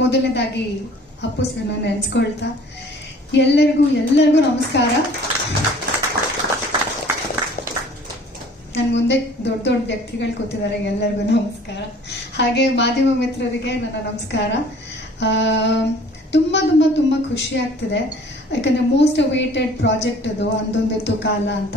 ಮೊದಲನೇದಾಗಿ ಅಪ್ಪು ಸರ್ನ ನೆನೆಸ್ಕೊಳ್ತಾ, ಎಲ್ಲರಿಗೂ ಎಲ್ಲರಿಗೂ ನಮಸ್ಕಾರ. ನನ್ನ ಮುಂದೆ ದೊಡ್ಡ ದೊಡ್ಡ ವ್ಯಕ್ತಿಗಳು ಕೂತಿದ್ದಾರೆ ಎಲ್ಲರಿಗೂ ನಮಸ್ಕಾರ. ಹಾಗೆ ಮಾಧ್ಯಮ ಮಿತ್ರರಿಗೆ ನನ್ನ ನಮಸ್ಕಾರ. ತುಂಬ ತುಂಬ ತುಂಬ ಖುಷಿ ಆಗ್ತಿದೆ. ಯಾಕಂದರೆ ಮೋಸ್ಟ್ ಅವೇಟೆಡ್ ಪ್ರಾಜೆಕ್ಟ್ ಅದು, ಅಂದೊಂದಿತ್ತು ಕಾಲ ಅಂತ.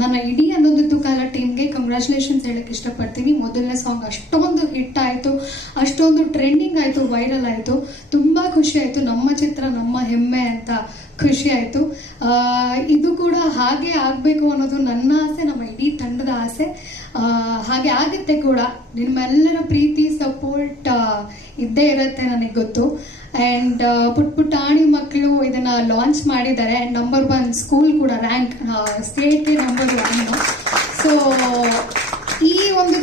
ನನ್ನ ಇಡೀ ಅನ್ನೊಂದಿತ್ತು ಕಾಲ ಟೀಮ್ಗೆ ಕಂಗ್ರ್ಯಾಚುಲೇಷನ್ಸ್ ಹೇಳಕ್ಕೆ ಇಷ್ಟಪಡ್ತೀನಿ. ಮೊದಲನೇ ಸಾಂಗ್ ಅಷ್ಟೊಂದು ಹಿಟ್ ಆಯಿತು, ಅಷ್ಟೊಂದು ಟ್ರೆಂಡಿಂಗ್ ಆಯಿತು ವೈರಲ್ ಆಯಿತು. ತುಂಬ ಖುಷಿ ಆಯಿತು. ನಮ್ಮ ಚಿತ್ರ, ನಮ್ಮ ಹೆಮ್ಮೆ ಅಂತ ಖುಷಿ ಆಯಿತು. ಇದು ಕೂಡ ಹಾಗೆ ಆಗಬೇಕು ಅನ್ನೋದು ನನ್ನ ಆಸೆ, ನಮ್ಮ ಇಡೀ ತಂಡದ ಆಸೆ. ಹಾಗೆ ಆಗುತ್ತೆ ಕೂಡ. ನಿಮ್ಮೆಲ್ಲರ ಪ್ರೀತಿ ಸಪೋರ್ಟ್ ಇದ್ದೇ ಇರುತ್ತೆ ನನಗೆ ಗೊತ್ತು. ಆ್ಯಂಡ್ ಪುಟ್ ಪುಟಾಣಿ ಮಕ್ಕಳು ಇದನ್ನು ಲಾಂಚ್ ಮಾಡಿದ್ದಾರೆ. ಆ್ಯಂಡ್ ನಂಬರ್ ಒನ್ ಸ್ಕೂಲ್ ಕೂಡ ರ್ಯಾಂಕ್ ಸ್ಟೇಟ್ಗೆ ನಂಬರ್ ಒನ್ ಸೊ ಈ ಒಂದು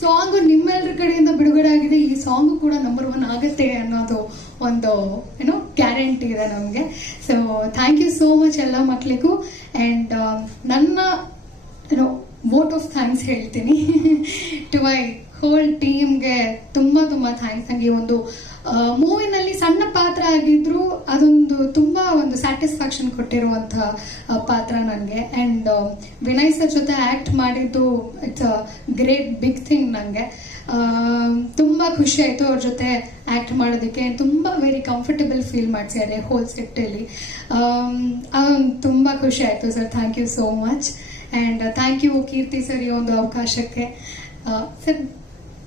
ಸಾಂಗು ನಿಮ್ಮೆಲ್ಲರ ಕಡೆಯಿಂದ ಬಿಡುಗಡೆ ಆಗಿದೆ. ಈ ಸಾಂಗು ಕೂಡ ನಂಬರ್ ಒನ್ ಆಗುತ್ತೆ ಅನ್ನೋದು ಒಂದು ಏನೋ ಗ್ಯಾರಂಟಿ ಇದೆ ನಮಗೆ. So thank you so much ಎಲ್ಲ ಮಕ್ಕಳಿಗೂ ಆ್ಯಂಡ್ ನನ್ನ ಏನೋ ವೋಟ್ ಆಫ್ ಥ್ಯಾಂಕ್ಸ್ ಹೇಳ್ತೀನಿ. ಟು ಮೈ ಹೋಲ್ ಟೀಮ್ಗೆ ತುಂಬ ತುಂಬ ಥ್ಯಾಂಕ್ಸ್ ನನಗೆ ಈ ಒಂದು ಮೂವಿನಲ್ಲಿ ಸಣ್ಣ ಪಾತ್ರ ಆಗಿದ್ರು ಅದೊಂದು ತುಂಬ ಒಂದು ಸ್ಯಾಟಿಸ್ಫ್ಯಾಕ್ಷನ್ ಕೊಟ್ಟಿರುವಂಥ ಪಾತ್ರ ನನಗೆ. ಆ್ಯಂಡ್ ವಿನಯ್ ಸರ್ ಜೊತೆ ಆ್ಯಕ್ಟ್ ಮಾಡಿದ್ದು it's a great big thing ನನಗೆ. ತುಂಬ ಖುಷಿ ಆಯ್ತು ಅವ್ರ ಜೊತೆ ಆ್ಯಕ್ಟ್ ಮಾಡೋದಕ್ಕೆ. ತುಂಬ ವೆರಿ ಕಂಫರ್ಟಬಲ್ ಫೀಲ್ ಮಾಡಿಸಿದ್ದಾರೆ ಹೋಲ್ ಸೆಟ್ಟಲ್ಲಿ ಅದೊಂದು ತುಂಬ ಖುಷಿ ಆಯ್ತು sir. Thank you so much and thank you Keerthi sir ಈ ಒಂದು ಅವಕಾಶಕ್ಕೆ. ಸರ್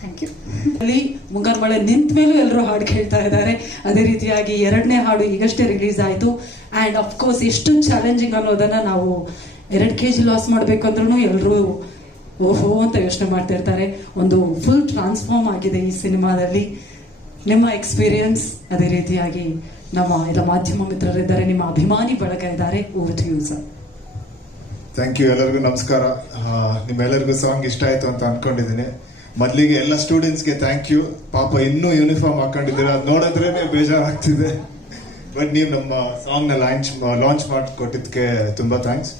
ಥ್ಯಾಂಕ್ ಯು ಅಲ್ಲಿ ಮುಂಗಾರು ಮಳೆ ನಿಂತ ಮೇಲೂ ಎಲ್ಲರೂ ಹಾಡು ಕೇಳ್ತಾ ಇದ್ದಾರೆ. ಅದೇ ರೀತಿಯಾಗಿ ಎರಡನೇ ಹಾಡು ಈಗಷ್ಟೇ ರಿಲೀಸ್ ಆಯಿತು. ಆ್ಯಂಡ್ ಅಫ್ಕೋರ್ಸ್ ಎಷ್ಟು ಚಾಲೆಂಜಿಂಗ್ ಅನ್ನೋದನ್ನು ನಾವು ಎರಡು ಕೆ ಜಿ ಲಾಸ್ ಮಾಡಬೇಕು ಅಂದ್ರೂ ಎಲ್ಲರೂ ಓಹೋ ಅಂತ ಯೋಚನೆ ಮಾಡ್ತಾ ಇರ್ತಾರೆ. ಒಂದು ಫುಲ್ ಟ್ರಾನ್ಸ್ಫಾರ್ಮ್ ಆಗಿದೆ ಈ ಸಿನಿಮಾದಲ್ಲಿ. ನಿಮ್ಮ ಎಕ್ಸ್ಪೀರಿಯನ್ಸ್ ಅದೇ ರೀತಿಯಾಗಿ ನಮ್ಮ ಎಲ್ಲ ಮಾಧ್ಯಮ ಮಿತ್ರರಿದ್ದಾರೆ, ನಿಮ್ಮ ಅಭಿಮಾನಿ ಬಳಗ ಇದ್ದಾರೆ. Over to you sir thank you ಎಲ್ಲರಿಗೂ ನಮಸ್ಕಾರ. ನಿಮ್ಮೆಲ್ಲರಿಗೂ ಸಾಂಗ್ ಇಷ್ಟ ಆಯ್ತು ಅಂತ ಅನ್ಕೊಂಡಿದ್ದೀನಿ. ಮೊದಲಿಗೆ ಎಲ್ಲ ಸ್ಟೂಡೆಂಟ್ಸ್ಗೆ ಥ್ಯಾಂಕ್ ಯು ಪಾಪ ಇನ್ನೂ ಯೂನಿಫಾರ್ಮ್ ಹಾಕೊಂಡಿದ್ದೀರಾ? ಅದು ನೋಡಿದ್ರೇ ಬೇಜಾರಾಗ್ತಿದೆ. ಬಟ್ ನೀವು ನಮ್ಮ ಸಾಂಗ್ನ ಲಾಂಚ್ ಲಾಂಚ್ ಮಾಡಿಕೊಟ್ಟಿದ್ದಕ್ಕೆ ತುಂಬ ಥ್ಯಾಂಕ್ಸ್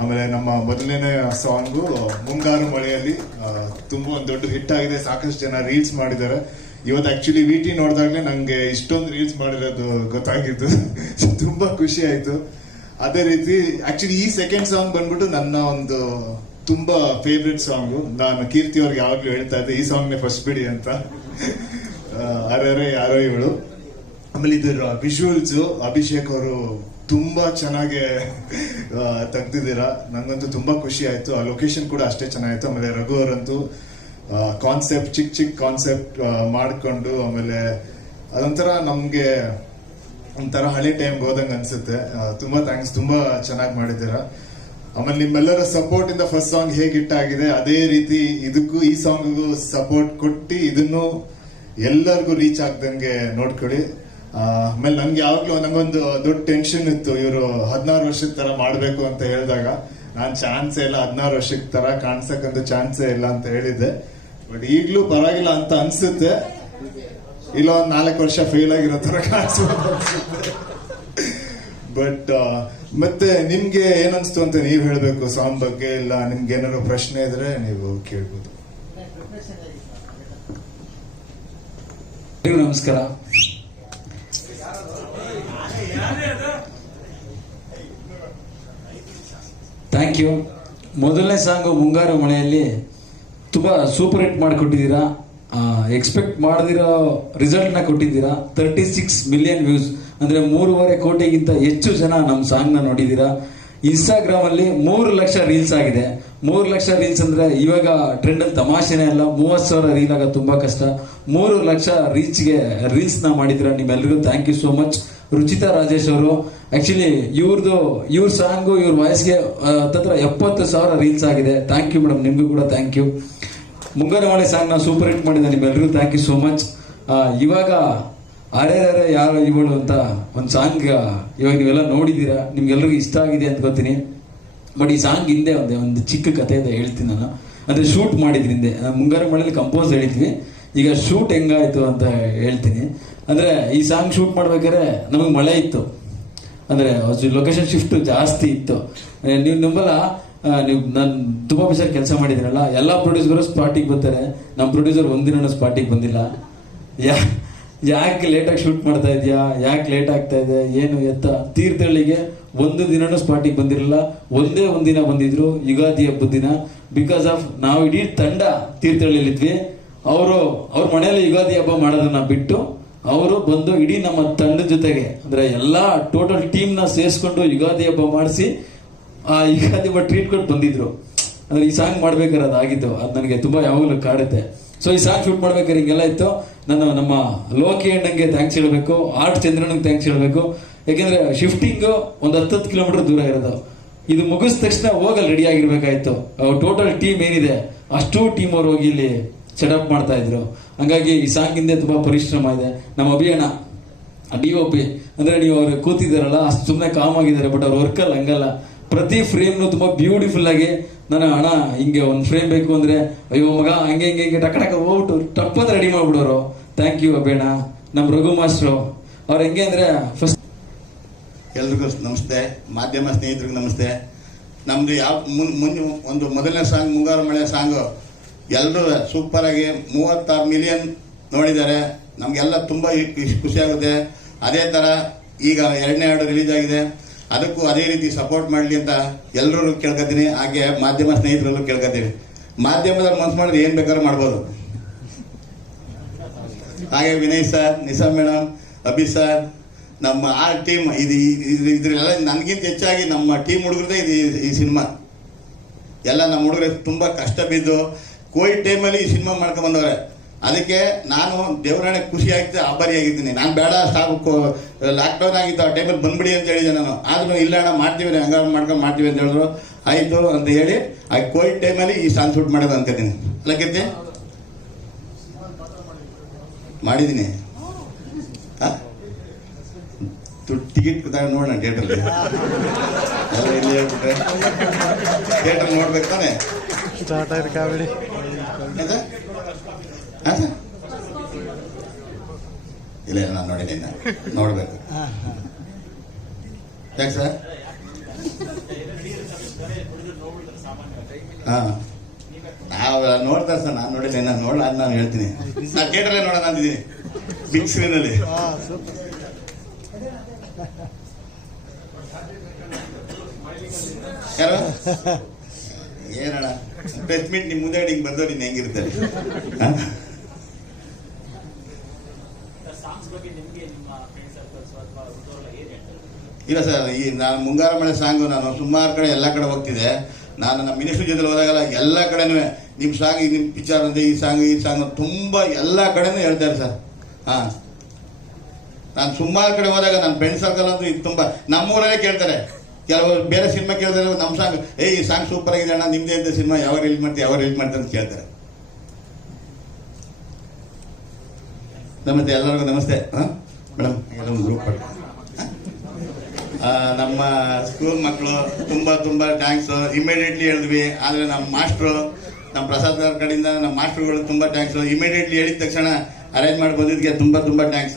ಆಮೇಲೆ ನಮ್ಮ ಮೊದಲನೇ ಸಾಂಗು ಮುಂಗಾರು ಮಳೆಯಲ್ಲಿ ತುಂಬ ಒಂದು ದೊಡ್ಡ ಹಿಟ್ ಆಗಿದೆ. ಸಾಕಷ್ಟು ಜನ ರೀಲ್ಸ್ ಮಾಡಿದ್ದಾರೆ. ಇವತ್ತು ಆಕ್ಚುಲಿ ವಿ ಟಿ ನೋಡಿದಾಗಲೇ ನನಗೆ ಇಷ್ಟೊಂದು ರೀಲ್ಸ್ ಮಾಡಿರೋದು ಗೊತ್ತಾಗಿದ್ದು. ತುಂಬ ತುಂಬಾ ಖುಷಿ ಆಯ್ತು. ಅದೇ ರೀತಿ ಆಕ್ಚುಲಿ ಈ ಸೆಕೆಂಡ್ ಸಾಂಗ್ ಬಂದ್ಬಿಟ್ಟು ನನ್ನ ಒಂದು ತುಂಬಾ ಫೇವ್ರೆಟ್ ಸಾಂಗು ನಾನು ಕೀರ್ತಿ ಅವ್ರಿಗೆ ಯಾವಾಗ್ಲೂ ಹೇಳ್ತಾ ಇದ್ದೆ, ಈ ಸಾಂಗ್ನೇ ಫಸ್ಟ್ ಬಿಡಿ ಅಂತ. ಅರೆ ಯಾರೋ ಇವಳು. ಆಮೇಲೆ ಇದ್ರ ವಿಜುವಲ್ಸ್ ಅಭಿಷೇಕ್ ಅವರು ತುಂಬಾ ಚೆನ್ನಾಗಿ ತೆಗ್ದಿದ್ದೀರಾ. ನಂಗಂತೂ ತುಂಬಾ ಖುಷಿ ಆಯ್ತು. ಆ ಲೊಕೇಶನ್ ಕೂಡ ಅಷ್ಟೇ ಚೆನ್ನಾಗಿತ್ತು. ಆಮೇಲೆ ರಘು ಅವರಂತೂ ಕಾನ್ಸೆಪ್ಟ್ ಚಿಕ್ಕ ಚಿಕ್ಕ ಕಾನ್ಸೆಪ್ಟ್ ಮಾಡಿಕೊಂಡು, ಆಮೇಲೆ ಅದೊಂಥರ ನಮ್ಗೆ ಒಂಥರ ಹಳೆ ಟೈಮ್ಗೆ ಹೋದಂಗೆ ಅನ್ಸುತ್ತೆ. ತುಂಬಾ ಥ್ಯಾಂಕ್ಸ್ ತುಂಬಾ ಚೆನ್ನಾಗಿ ಮಾಡಿದ್ದೀರಾ. ಆಮೇಲೆ ನಿಮ್ಮೆಲ್ಲರ ಸಪೋರ್ಟ್ ಇಂದ ಫಸ್ಟ್ ಸಾಂಗ್ ಹೇಗೆ ಹಿಟ್ ಆಗಿದೆ, ಅದೇ ರೀತಿ ಇದಕ್ಕೂ ಈ ಸಾಂಗ್ಗೂ ಸಪೋರ್ಟ್ ಕೊಟ್ಟು ಇದನ್ನು ಎಲ್ಲರಿಗೂ ರೀಚ್ ಆಗ್ದಂಗೆ ನೋಡ್ಕೊಳ್ಳಿ. ಆಮೇಲೆ ನಂಗೆ ಯಾವಾಗ್ಲೂ ನಂಗೊಂದು ದೊಡ್ಡ ಟೆನ್ಷನ್ ಇತ್ತು, ಇವರು ಹದಿನಾರು ವರ್ಷದ ತರ ಮಾಡಬೇಕು ಅಂತ ಹೇಳಿದಾಗ. ನಾನು ಚಾನ್ಸೇ ಇಲ್ಲ, ಹದಿನಾರು ವರ್ಷದ ತರ ಕಾಣ್ಸಕ್ಕಂತ ಚಾನ್ಸೇ ಇಲ್ಲ ಅಂತ ಹೇಳಿದ್ದೆ. ಬಟ್ ಈಗ್ಲೂ ಪರವಾಗಿಲ್ಲ ಅಂತ ಅನ್ಸುತ್ತೆ. ಇಲ್ಲ ಒಂದ್ ನಾಲ್ಕು ವರ್ಷ ಫೇಲ್ ಆಗಿರೋ ತರ ಕಾಣಿಸ್ಬೋದು ಬಟ್ ಮತ್ತೆ ನಿಮ್ಗೆ ಏನನ್ಸ್ತು ಅಂತ ನೀವ್ ಹೇಳ್ಬೇಕು? ಸಾಂಗ್ ಬಗ್ಗೆ ಇಲ್ಲ, ನಿಮ್ಗೆ ಏನಾದ್ರು ಪ್ರಶ್ನೆ ಇದ್ರೆ ನೀವು ಕೇಳ್ಬೋದು. ನಮಸ್ಕಾರ. ಥ್ಯಾಂಕ್ ಯು ಮೊದಲನೇ ಸಾಂಗು ಮುಂಗಾರು ಮಳೆಯಲ್ಲಿ ತುಂಬ ಸೂಪರ್ ಹಿಟ್ ಮಾಡಿಕೊಟ್ಟಿದ್ದೀರಾ. ಎಕ್ಸ್ಪೆಕ್ಟ್ ಮಾಡದಿರೋ ರಿಸಲ್ಟ್ನ ಕೊಟ್ಟಿದ್ದೀರಾ. ತರ್ಟಿ ಸಿಕ್ಸ್ ಮಿಲಿಯನ್ ವ್ಯೂಸ್ ಅಂದರೆ ಮೂರುವರೆ ಕೋಟಿಗಿಂತ ಹೆಚ್ಚು ಜನ ನಮ್ಮ ಸಾಂಗ್ನ ನೋಡಿದ್ದೀರಾ ಇನ್ಸ್ಟಾಗ್ರಾಮ್ ಅಲ್ಲಿ ಮೂರು ಲಕ್ಷ ರೀಲ್ಸ್ ಆಗಿದೆ. ಮೂರು ಲಕ್ಷ ರೀಲ್ಸ್ ಅಂದ್ರೆ ಇವಾಗ ಟ್ರೆಂಡ್ ಅಲ್ಲಿ ತಮಾಷೆನೇ ಅಲ್ಲ ಮೂವತ್ ಸಾವಿರ ರೀಲ್ ಆಗೋದು ತುಂಬಾ ಕಷ್ಟ. ಮೂರು ಲಕ್ಷ ರೀಚ್ಗೆ ರೀಲ್ಸ್ನ ಮಾಡಿದ್ರ ನಿಮ್ಮೆಲ್ಲರಿಗೂ thank you so much Ruchita Rajesh ಅವರು ಆಕ್ಚುಲಿ ಇವ್ರದ್ದು ಇವ್ರ ಸಾಂಗು ಇವ್ರ ವಾಯ್ಸ್ಗೆ ಹತ್ತತ್ರ ಎಪ್ಪತ್ತು ಸಾವಿರ ರೀಲ್ಸ್ ಆಗಿದೆ. ಥ್ಯಾಂಕ್ ಯು ಮೇಡಮ್ ನಿಮ್ಗೂ ಕೂಡ ಥ್ಯಾಂಕ್ ಯು ಮಳೆ ಸಾಂಗ್ನ ಸೂಪರ್ ಹಿಟ್ ಮಾಡಿದ ನಿಮ್ಮೆಲ್ಲರಿಗೂ ಥ್ಯಾಂಕ್ ಯು ಸೋ ಮಚ್ ಇವಾಗ ಅರೆ ಯಾರು ಇವಳು ಅಂತ ಒಂದು ಸಾಂಗ್ ಇವಾಗ ನೀವೆಲ್ಲ ನೋಡಿದ್ದೀರಾ ನಿಮ್ಗೆಲ್ರಿಗೂ ಇಷ್ಟ ಆಗಿದೆ ಅಂತ ಗೊತ್ತೀನಿ. ಬಟ್ ಈ ಸಾಂಗ್ ಹಿಂದೆ ಒಂದೇ, ಒಂದು ಚಿಕ್ಕ ಕಥೆ ಇದೆ, ಹೇಳ್ತೀನಿ ನಾನು. ಅಂದರೆ ಶೂಟ್ ಮಾಡಿದ್ರಿ ಹಿಂದೆ. ಮುಂಗಾರು ಮಳೆಯಲ್ಲಿ ಕಂಪೋಸ್ ಹೇಳಿದ್ವಿ. ಈಗ ಶೂಟ್ ಹೆಂಗಾಯ್ತು ಅಂತ ಹೇಳ್ತೀನಿ. ಅಂದರೆ ಈ ಸಾಂಗ್ ಶೂಟ್ ಮಾಡ್ಬೇಕಾದ್ರೆ ನಮಗೆ ಮಳೆ ಇತ್ತು. ಅಂದರೆ ಲೊಕೇಶನ್ ಶಿಫ್ಟ್ ಜಾಸ್ತಿ ಇತ್ತು. ನೀವು ನಂಬಲ್ಲ? ನೀವು ನಾನು ತುಂಬಾ ಪಿಕ್ಚರ್ ಕೆಲಸ ಮಾಡಿದ್ದೀರಲ್ಲ ಎಲ್ಲಾ ಪ್ರೊಡ್ಯೂಸರು ಸ್ಪಾಟಿಗೆ ಬರ್ತಾರೆ. ನಮ್ಮ ಪ್ರೊಡ್ಯೂಸರ್ ಒಂದಿನ ಸ್ಪಾಟಿಗೆ ಬಂದಿಲ್ಲ. ಯಾ ಯಾಕೆ ಲೇಟಾಗಿ ಶೂಟ್ ಮಾಡ್ತಾ ಇದೆಯಾ? ಯಾಕೆ ಲೇಟ್ ಆಗ್ತಾ ಇದೆ? ಏನು ಎತ್ತ? ತೀರ್ಥಹಳ್ಳಿಗೆ ಒಂದು ದಿನನೂ ಸ್ಪಾಟಿಗೆ ಬಂದಿರಲಿಲ್ಲ. ಒಂದೇ ಒಂದಿನ ಬಂದಿದ್ರು. ಯುಗಾದಿ ಹಬ್ಬದ ದಿನ. ಬಿಕಾಸ್ ಆಫ್ ನಾವು ಇಡೀ ತಂಡ ತೀರ್ಥಹಳ್ಳಿಲಿದ್ವಿ ಅವರು, ಅವ್ರ ಮನೆಯಲ್ಲಿ ಯುಗಾದಿ ಹಬ್ಬ ಮಾಡೋದನ್ನ ಬಿಟ್ಟು ಅವರು ಬಂದು ಇಡೀ ನಮ್ಮ ತಂಡದ ಜೊತೆಗೆ, ಅಂದ್ರೆ ಎಲ್ಲ ಟೋಟಲ್ ಟೀಮ್ನ ಸೇರಿಸ್ಕೊಂಡು ಯುಗಾದಿ ಹಬ್ಬ ಮಾಡಿಸಿ, ಆ ಯುಗಾದಿ ಹಬ್ಬ ಟ್ರೀಟ್ ಕೊಟ್ಟು ಬಂದಿದ್ರು. ಅಂದ್ರೆ ಈ ಸಾಂಗ್ ಮಾಡ್ಬೇಕಾದ್ರೆ ಅದಾಗಿತ್ತು ಅದು ನನಗೆ ತುಂಬಾ ಯಾವಾಗಲೂ ಕಾಡುತ್ತೆ. ಸೊ ಈ ಸಾಂಗ್ ಶೂಟ್ ಮಾಡ್ಬೇಕಾದ್ರೆ ಹಿಂಗೆಲ್ಲ ಇತ್ತು. ನಾನು ನಮ್ಮ ಲೋಕಿ ಅಣ್ಣಂಗೆ ಥ್ಯಾಂಕ್ಸ್ ಹೇಳಬೇಕು. ಆರ್ಟ್ ಚಂದ್ರನಿಗೆ ಥ್ಯಾಂಕ್ಸ್ ಹೇಳಬೇಕು. ಯಾಕೆಂದ್ರೆ ಶಿಫ್ಟಿಂಗ್ ಒಂದು ಹತ್ತತ್ತು ಕಿಲೋಮೀಟರ್ ದೂರ ಇರೋದು. ಇದು ಮುಗಿದ ತಕ್ಷಣ ಹೋಗಲ್ಲಿ ರೆಡಿ ಆಗಿರ್ಬೇಕಾಯ್ತು. ಟೋಟಲ್ ಟೀಮ್ ಏನಿದೆ, ಅಷ್ಟು ಟೀಮ್ ಅವ್ರು ಹೋಗಿ ಇಲ್ಲಿ ಸೆಟಪ್ ಮಾಡ್ತಾ ಇದ್ರು. ಹಂಗಾಗಿ ಈ ಸಾಂಗ್ ಹಿಂದೆ ತುಂಬಾ ಪರಿಶ್ರಮ ಇದೆ. ನಮ್ಮ ಅಭಿಯಾನ ಡಿ ಒ ಪಿ ಅಂದ್ರೆ ನೀವು ಅವ್ರು ಕೂತಿದ್ದಾರಲ್ಲ, ಅಷ್ಟು ಸುಮ್ಮನೆ ಕಾಮ್ ಆಗಿದ್ದಾರೆ ಬಟ್ ಅವ್ರ ವರ್ಕಲ್ಲಿ ಹಂಗಲ್ಲ. ಪ್ರತಿ ಫ್ರೇಮ್ನು ತುಂಬಾ ಬ್ಯೂಟಿಫುಲ್ ಆಗಿ ನಾನು, ಅಣ್ಣ, ಹಿಂಗೆ ಒಂದು ಫ್ರೇಮ್ ಬೇಕು ಅಂದರೆ, ಅಯ್ಯೋ ಮಗ, ಹಂಗೆ, ಹಿಂಗೆ ಹಿಂಗೆ, ಟಕ ಟಕ ಹೋಗ್ಬಿಟ್ಟು ಟಪ್ಪ ಅಂತ ರೆಡಿ ಮಾಡ್ಬಿಡೋರು. ಥ್ಯಾಂಕ್ ಯು ಅಬೇಣ ನಮ್ಮ ರಘು ಮಾಸ್ಟ್ರು ಅವ್ರು ಹೆಂಗೆ ಅಂದರೆ ಫಸ್ಟ್ ಎಲ್ರಿಗೂ ನಮಸ್ತೆ. ಮಾಧ್ಯಮ ಸ್ನೇಹಿತರಿಗೆ ನಮಸ್ತೆ. ನಮ್ದು ಯಾವ, ಮುನ್ ಒಂದು ಮೊದಲನೇ ಸಾಂಗ್, ಮುಂಗಾರು ಮಳೆ ಸಾಂಗು. ಎಲ್ಲರೂ ಸೂಪರ್ ಆಗಿ ಮೂವತ್ತಾರು ಮಿಲಿಯನ್ ನೋಡಿದ್ದಾರೆ. ನಮಗೆಲ್ಲ ತುಂಬ ಖುಷಿಯಾಗುತ್ತೆ ಅದೇ ಥರ ಈಗ ಎರಡನೇ ಎರಡು ರಿಲೀಸ್ ಆಗಿದೆ. ಅದಕ್ಕೂ ಅದೇ ರೀತಿ ಸಪೋರ್ಟ್ ಮಾಡಲಿ ಅಂತ ಎಲ್ಲರೂ ಕೇಳ್ಕೊತೀನಿ ಹಾಗೆ ಮಾಧ್ಯಮ ಸ್ನೇಹಿತರಲ್ಲೂ ಕೇಳ್ಕೊತೀನಿ ಮಾಧ್ಯಮದಲ್ಲಿ ಮನ್ಸು ಮಾಡಿದ್ರೆ ಏನು ಬೇಕಾದ್ರೂ ಮಾಡ್ಬೋದು. ಹಾಗೆ Vinay sir, Nisa madam Abhi sir, ನಮ್ಮ ಆ ಟೀಮ್ ಇದು ಇದು- ಇದ್ರೆಲ್ಲ ನನಗಿಂತ ಹೆಚ್ಚಾಗಿ ನಮ್ಮ ಟೀಮ್ ಹುಡುಗರದೇ ಇದು ಈ- ಸಿನಿಮಾ. ಎಲ್ಲ ನಮ್ಮ ಹುಡುಗರು ತುಂಬ ಕಷ್ಟ ಬಿದ್ದು, ಕೋವಿಡ್ ಟೈಮಲ್ಲಿ ಈ ಸಿನಿಮಾ ಮಾಡ್ಕೊಂಡ್ ಬಂದವ್ರೆ. ಅದಕ್ಕೆ ನಾನು ದೇವರಾಣೆ ಆಭಾರಿ ಆಗಿದ್ದೀನಿ ನಾನು ಬೇಡ ಸಾಕು ಲಾಕ್ಡೌನ್ ಆಗಿತ್ತು ಆ ಟೈಮಲ್ಲಿ ಬಂದ್ಬಿಡಿ ಅಂತ ಹೇಳಿದೆ ನಾನು. ಆದರೂ ಇಲ್ಲ ಅಣ್ಣ ಮಾಡ್ತೀವಿ ಹಂಗ ಮಾಡ್ಕೊಂಡು ಮಾಡ್ತೀವಿ ಅಂತ ಹೇಳಿದ್ರು. ಆಯ್ತು ಅಂತ ಹೇಳಿ ಆ ಕೋವಿಡ್ ಟೈಮಲ್ಲಿ ಈ ಸಾಂಗ್ ಶೂಟ್ ಮಾಡೋದು ಅಂತಿದ್ದೀನಿ ಅಲ್ಲಕ್ಕಿದ್ದೆ ಮಾಡಿದ್ದೀನಿ. ಟಿಕೆಟ್ ಕೂತಾಗ ನೋಡೋಣ ಥಿಯೇಟರ್ಲಿ ಎಲ್ಲ ಇಲ್ಲಿ ಹೇಳ್ಬಿಟ್ರೆ. ಥಿಯೇಟರ್ ನೋಡ್ಬೇಕು ತಾನೆ? ಸ್ಟಾರ್ಟ್? ಆಯ್ತಾ? ಇಲ್ಲ ಇಲ್ಲ, ನಾನು ನೋಡಿದ್ದೀನಿ ನೋಡ್ಬೇಕು. ಯಾಕೆ ಸರ್? ಹಾ. ನಾವು ನೋಡ್ತಾರೆ ಸರ್, ನಾನು ನೋಡಿಲ್ಲ ನಾನು ನೋಡ ಅಂತ ನಾನು ಹೇಳ್ತೀನಿ. ನಾನು ಥಿಯೇಟ್ರಲ್ಲೇ ನೋಡೋಣ ಅಂದಿದ್ದೀನಿ. ಬಿಗ್ ಸ್ಕ್ರೀನಲ್ಲಿ ಯಾರು? ಏನಣ್ಣ? ಪ್ರೆಸ್ ಮೀಟ್ ನಿಮ್ಮ ಮುಂದೆ ಹಿಂಗೆ ಬರ್ದವ್ರು ಇನ್ನು ಹೆಂಗಿರ್ತಾರೆ ಇಲ್ಲ ಸರ್, ಈ ನಾನು ಮುಂಗಾರ ಮಳೆ ಸಾಂಗು ನಾನು ಸುಮಾರು ಕಡೆ ಎಲ್ಲ ಕಡೆ ಹೋಗ್ತಿದ್ದೆ ನಾನು ನಮ್ಮ ಮಿನಿಸ್ಟ್ರಿ ಜೊತೆ ಹೋದಾಗಲ್ಲ ಎಲ್ಲ ಕಡೆನೂ ನಿಮ್ಮ ಸಾಂಗ್ ನಿಮ್ಮ ಪಿಚ್ಚರ್ ಅಂದ್ರೆ ಈ ಸಾಂಗ್ ಈ ಸಾಂಗ್ ತುಂಬ ಎಲ್ಲ ಕಡೆನೂ ಹೇಳ್ತಾರೆ ಸರ್. ಹಾಂ. ನಾನು ಸುಮಾರು ಕಡೆ ಹೋದಾಗ ನನ್ನ ಫ್ರೆಂಡ್ ಸರ್ಕಲ್ ಅಂತೂ ಇದು ತುಂಬ ನಮ್ಮೂರಲ್ಲೇ ಕೇಳ್ತಾರೆ. ಕೆಲವರು ಬೇರೆ ಸಿನಿಮಾ ಕೇಳಿದ್ರೆ ನಮ್ಮ ಸಾಂಗ್ ಏ ಈ ಸಾಂಗ್ ಸೂಪರ್ ಆಗಿದೆ ಅಣ್ಣ ನಿಮ್ಮದೇ ಅಂತ ಸಿನಿಮಾ, ಯಾವಾಗ ರಿಲೀಸ್ ಮಾಡ್ತೀವಿ ಯಾವಾಗ ರಿಲೀಸ್ ಮಾಡ್ತಾರೆ ಅಂತ ಕೇಳ್ತಾರೆ. ನಮಸ್ತೆ, ಎಲ್ಲರಿಗೂ ನಮಸ್ತೆ. ಹಾಂ? ಮೇಡಮ್ ಒಂದು ಗ್ರೂಪ್ ನಮ್ಮ ಸ್ಕೂಲ್ ಮಕ್ಕಳು ತುಂಬಾ ತುಂಬಾ ಥ್ಯಾಂಕ್ಸ್ ಇಮಿಡಿಯೇಟ್ಲಿ ಹೇಳಿದ್ವಿ. ಆದರೆ ನಮ್ಮ ಮಾಸ್ಟ್ರು ನಮ್ಮ ಪ್ರಸಾದ್ ಅವ್ರ ಕಡೆಯಿಂದ ನಮ್ಮ ಮಾಸ್ಟ್ರುಗಳು ತುಂಬಾ ಥ್ಯಾಂಕ್ಸ್ ಇಮಿಡಿಯೇಟ್ಲಿ ಹೇಳಿದ ತಕ್ಷಣ ಅರೇಂಜ್ ಮಾಡಿ ಬಂದಿದ್ದಕ್ಕೆ ತುಂಬಾ ತುಂಬಾ ಥ್ಯಾಂಕ್ಸ್